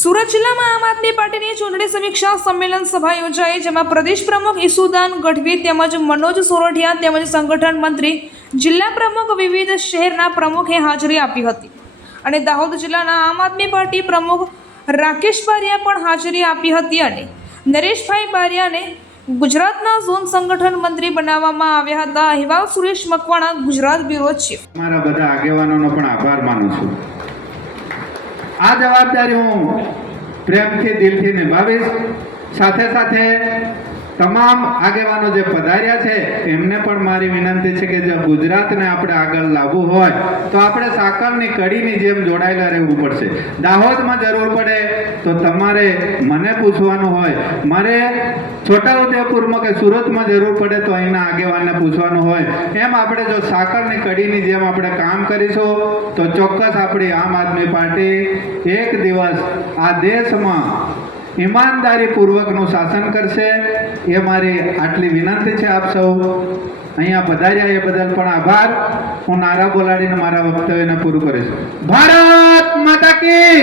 સુરત જિલ્લામાં આમ આદમી પાર્ટીની ચૂંટણી સમીક્ષા સંમેલન સભા યોજાઈ, જેમાં પ્રદેશ પ્રમુખ ઈસુદાન ગઢવી તેમજ મનોજ સોરઠિયા તેમજ સંગઠન મંત્રી, જિલ્લા પ્રમુખ, વિવિધ શહેરના પ્રમુખે હાજરી આપી હતી અને દાહોદ જિલ્લાના આમ આદમી પાર્ટી પ્રમુખ રાકેશ બારિયા પણ હાજરી આપી હતી અને નરેશભાઈ બારિયાને ગુજરાતના ઝોન સંગઠન મંત્રી બનાવવામાં આવ્યા હતા. અહેવાલ સુરેશ મકવાણા, ગુજરાત બ્યુરો ચીફ. મારા બધા આગેવાનોનો પણ આભાર માનું છું. આ જવાબદારી હું પ્રેમથી દિલથી નિભાવીશ. સાથે સાથે તમામ આગેવાનો જે પધાર્યા છે એમને પણ મારી વિનંતી છે કે જો ગુજરાતને આપણે આગળ લાવવું હોય તો આપણે સાકરની કડીની જેમ જોડાયેલા રહેવું પડશે. દાહોદમાં જરૂર પડે તો તમારે મને પૂછવાનું હોય, મારે છોટાઉદેપુરમાં કે સુરતમાં જરૂર પડે તો અહીંના આગેવાનને પૂછવાનું હોય. એમ આપણે જો સાકરની કડીની જેમ આપણે કામ કરીશું તો ચોક્કસ આપણી આમ આદમી પાર્ટી એક દિવસ આ દેશમાં ઈમાનદારી પૂર્વકનું શાસન કરશે. એ મારી આટલી વિનંતી છે. આપ સૌ અહીંયા પધાર્યા એ બદલ પણ આભાર. હું નારા બોલાડીને મારા વક્તવ્યને પૂરું કરીશ. ભારત માતા કી.